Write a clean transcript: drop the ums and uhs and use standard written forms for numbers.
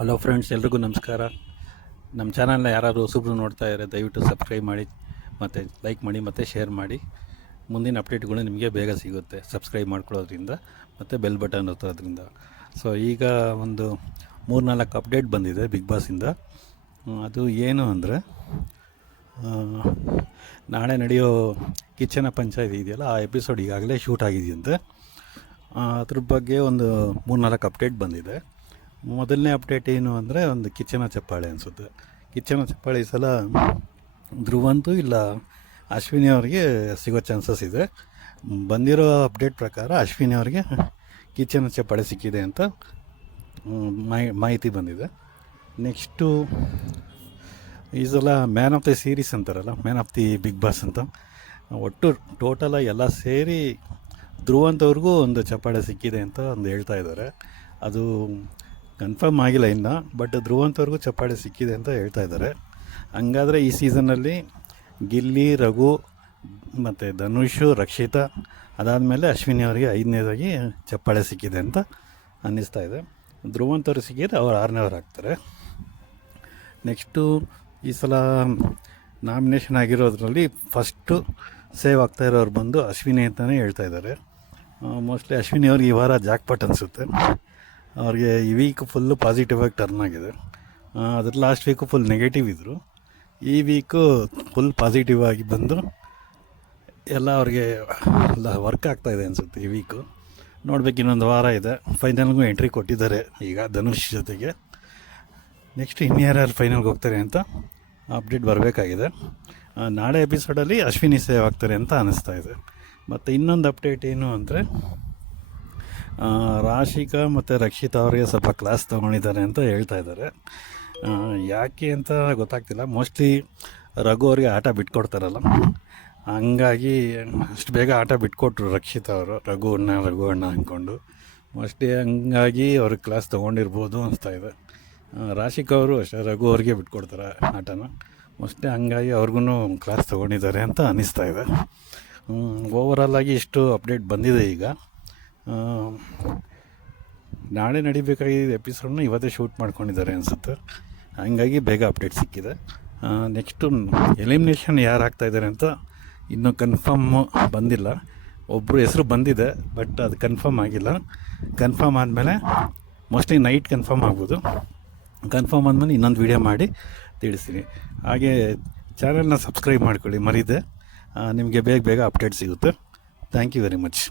Hello friends, ಎಲ್ರಿಗೂ ನಮಸ್ಕಾರ. ನಮ್ಮ ಚಾನಲ್ನ ಯಾರಾದರೂ ಹೊಸಬ್ರು ನೋಡ್ತಾ ಇದ್ದಾರೆ ದಯವಿಟ್ಟು ಸಬ್ಸ್ಕ್ರೈಬ್ ಮಾಡಿ ಮತ್ತು ಲೈಕ್ ಮಾಡಿ ಮತ್ತು ಶೇರ್ ಮಾಡಿ. ಮುಂದಿನ ಅಪ್ಡೇಟ್ಗಳು ನಿಮಗೆ ಬೇಗ ಸಿಗುತ್ತೆ ಸಬ್ಸ್ಕ್ರೈಬ್ ಮಾಡ್ಕೊಳ್ಳೋದ್ರಿಂದ ಮತ್ತು ಬೆಲ್ ಬಟನ್ ಒತ್ತೋದ್ರಿಂದ. ಸೊ ಈಗ ಒಂದು 3-4 ಅಪ್ಡೇಟ್ ಬಂದಿದೆ ಬಿಗ್ ಬಾಸಿಂದ. ಅದು ಏನು ಅಂದರೆ, ನಾಳೆ ನಡೆಯೋ ಕಿಚ್ಚನ ಪಂಚಾಯತಿ ಇದೆಯಲ್ಲ, ಆ ಎಪಿಸೋಡ್ ಈಗಾಗಲೇ ಶೂಟ್ ಆಗಿದೆಯಂತೆ. ಅದ್ರ ಬಗ್ಗೆ ಒಂದು 3-4 ಅಪ್ಡೇಟ್ ಬಂದಿದೆ. ಮೊದಲನೇ ಅಪ್ಡೇಟ್ ಏನು ಅಂದರೆ, ಒಂದು ಕಿಚ್ಚನ ಚಪ್ಪಾಳೆ ಅನಿಸುತ್ತೆ. ಕಿಚ್ಚನ ಚಪ್ಪಾಳೆ ಈ ಸಲ ಧ್ರುವಂತೂ ಇಲ್ಲ ಅಶ್ವಿನಿ ಅವ್ರಿಗೆ ಸಿಗೋ ಚಾನ್ಸಸ್ ಇದೆ. ಬಂದಿರೋ ಅಪ್ಡೇಟ್ ಪ್ರಕಾರ ಅಶ್ವಿನಿ ಅವ್ರಿಗೆ ಕಿಚ್ಚನ ಚಪ್ಪಾಳೆ ಸಿಕ್ಕಿದೆ ಅಂತ ಮಾಹಿತಿ ಬಂದಿದೆ. ನೆಕ್ಸ್ಟು ಈ ಸಲ ಮ್ಯಾನ್ ಆಫ್ ದಿ ಸೀರೀಸ್ ಅಂತಾರಲ್ಲ, man of the Bigg Boss ಅಂತ, ಒಟ್ಟು ಟೋಟಲಾಗಿ ಎಲ್ಲ ಸೇರಿ ಧ್ರುವಂತವ್ರಿಗೂ ಒಂದು ಚಪ್ಪಾಳೆ ಸಿಕ್ಕಿದೆ ಅಂತ ಒಂದು ಹೇಳ್ತಾ ಇದ್ದಾರೆ. ಅದು ಕನ್ಫರ್ಮ್ ಆಗಿಲ್ಲ ಇನ್ನು, ಬಟ್ ಧ್ರುವಂತವ್ರಿಗೂ ಚಪ್ಪಾಳೆ ಸಿಕ್ಕಿದೆ ಅಂತ ಹೇಳ್ತಾ ಇದ್ದಾರೆ. ಹಂಗಾದರೆ ಈ ಸೀಸನ್ನಲ್ಲಿ ಗಿಲ್ಲಿ, ರಘು ಮತ್ತು ಧನುಷ್, ರಕ್ಷಿತಾ, ಅದಾದಮೇಲೆ ಅಶ್ವಿನಿ ಅವರಿಗೆ 5ನೇದಾಗಿ ಚಪ್ಪಾಳೆ ಸಿಕ್ಕಿದೆ ಅಂತ ಅನ್ನಿಸ್ತಾ ಇದೆ. ಧ್ರುವಂತವ್ರು ಸಿಕ್ಕಿದ್ರೆ ಅವ್ರು 6ನೇವ್ರು ಆಗ್ತಾರೆ. ನೆಕ್ಸ್ಟು ಈ ಸಲ ನಾಮಿನೇಷನ್ ಆಗಿರೋದ್ರಲ್ಲಿ ಫಸ್ಟು ಸೇವ್ ಆಗ್ತಾ ಇರೋರು ಬಂದು ಅಶ್ವಿನಿ ಅಂತಲೇ ಹೇಳ್ತಾ ಇದ್ದಾರೆ. ಮೋಸ್ಟ್ಲಿ ಅಶ್ವಿನಿ ಅವ್ರಿಗೆ ಈ ವಾರ ಜಾಕ್ಪಾಟ್ ಅನಿಸುತ್ತೆ. ಅವ್ರಿಗೆ ಈ ವೀಕ್ ಫುಲ್ಲು ಪಾಸಿಟಿವ್ ಆಗಿ ಟರ್ನ್ ಆಗಿದೆ. ಅದ್ರ ಲಾಸ್ಟ್ ವೀಕು ಫುಲ್ ನೆಗೆಟಿವ್ ಇದ್ದರು. ಈ ವೀಕು ಫುಲ್ ಪಾಸಿಟಿವ್ ಆಗಿ ಬಂದು ಎಲ್ಲ ಅವ್ರಿಗೆ ವರ್ಕ್ ಆಗ್ತಾಯಿದೆ ಅನಿಸುತ್ತೆ ಈ ವೀಕು. ನೋಡ್ಬೇಕು, ಇನ್ನೊಂದು ವಾರ ಇದೆ. ಫೈನಲ್ಗೂ ಎಂಟ್ರಿ ಕೊಟ್ಟಿದ್ದಾರೆ ಈಗ ಧನುಷ್ ಜೊತೆಗೆ. ನೆಕ್ಸ್ಟ್ ಇನ್ಯಾರ್ಯಾರು ಫೈನಲ್ಗೆ ಹೋಗ್ತಾರೆ ಅಂತ ಅಪ್ಡೇಟ್ ಬರಬೇಕಾಗಿದೆ. ನಾಳೆ ಎಪಿಸೋಡಲ್ಲಿ ಅಶ್ವಿನಿ ಸೇವ್ ಆಗ್ತಾರೆ ಅಂತ ಅನ್ನಿಸ್ತಾ ಇದೆ. ಮತ್ತು ಇನ್ನೊಂದು ಅಪ್ಡೇಟ್ ಏನು ಅಂದರೆ, ರಾಶಿಕಾ ಮತ್ತು ರಕ್ಷಿತಾ ಅವರಿಗೆ ಸ್ವಲ್ಪ ಕ್ಲಾಸ್ ತೊಗೊಂಡಿದ್ದಾರೆ ಅಂತ ಹೇಳ್ತಾ ಇದ್ದಾರೆ. ಯಾಕೆ ಅಂತ ಗೊತ್ತಾಗ್ತಿಲ್ಲ. ಮೋಸ್ಟ್ಲಿ ರಘು ಅವ್ರಿಗೆ ಆಟ ಬಿಟ್ಕೊಡ್ತಾರಲ್ಲ, ಹಂಗಾಗಿ ಅಷ್ಟು ಬೇಗ ಆಟ ಬಿಟ್ಕೊಟ್ರು ರಕ್ಷಿತಾ ಅವರು, ರಘು ಅಣ್ಣ ಅಂದ್ಕೊಂಡು. ಮೋಸ್ಟ್ಲಿ ಹಂಗಾಗಿ ಅವ್ರಿಗೆ ಕ್ಲಾಸ್ ತೊಗೊಂಡಿರ್ಬೋದು ಅನಿಸ್ತಾ ಇದೆ. ರಾಶಿಕಾ ಅವರು ಅಷ್ಟೇ ರಘು ಅವ್ರಿಗೆ ಬಿಟ್ಕೊಡ್ತಾರೆ ಆಟನ. ಮೋಸ್ಟ್ಲಿ ಹಂಗಾಗಿ ಅವ್ರಿಗೂ ಕ್ಲಾಸ್ ತೊಗೊಂಡಿದ್ದಾರೆ ಅಂತ ಅನ್ನಿಸ್ತಾ ಇದೆ. ಓವರಾಲಾಗಿ ಇಷ್ಟು ಅಪ್ಡೇಟ್ ಬಂದಿದೆ ಈಗ. ನಾಳೆ ನಡಿಬೇಕಾಗಿದ್ದ ಎಪಿಸೋಡನ್ನ ಇವತ್ತೇ ಶೂಟ್ ಮಾಡ್ಕೊಂಡಿದ್ದಾರೆ ಅನಿಸುತ್ತೆ. ಹಂಗಾಗಿ ಬೇಗ ಅಪ್ಡೇಟ್ ಸಿಕ್ಕಿದೆ. ನೆಕ್ಸ್ಟು ಎಲಿಮಿನೇಷನ್ ಯಾರು ಆಗ್ತಾಯಿದ್ದಾರೆ ಅಂತ ಇನ್ನೂ ಕನ್ಫರ್ಮ್ ಬಂದಿಲ್ಲ. ಒಬ್ಬರು ಹೆಸರು ಬಂದಿದೆ, ಬಟ್ ಅದು ಕನ್ಫರ್ಮ್ ಆಗಿಲ್ಲ. ಕನ್ಫರ್ಮ್ ಆದಮೇಲೆ ಮೋಸ್ಟ್ಲಿ ನೈಟ್ ಕನ್ಫರ್ಮ್ ಆಗ್ಬೋದು. ಕನ್ಫರ್ಮ್ ಆದಮೇಲೆ ಇನ್ನೊಂದು ವೀಡಿಯೋ ಮಾಡಿ ತಿಳಿಸ್ತೀನಿ. ಹಾಗೆ ಚಾನಲ್ನ ಸಬ್ಸ್ಕ್ರೈಬ್ ಮಾಡ್ಕೊಳ್ಳಿ ಮರೀದೆ. ನಿಮಗೆ ಬೇಗ ಅಪ್ಡೇಟ್ ಸಿಗುತ್ತೆ. Thank you very much.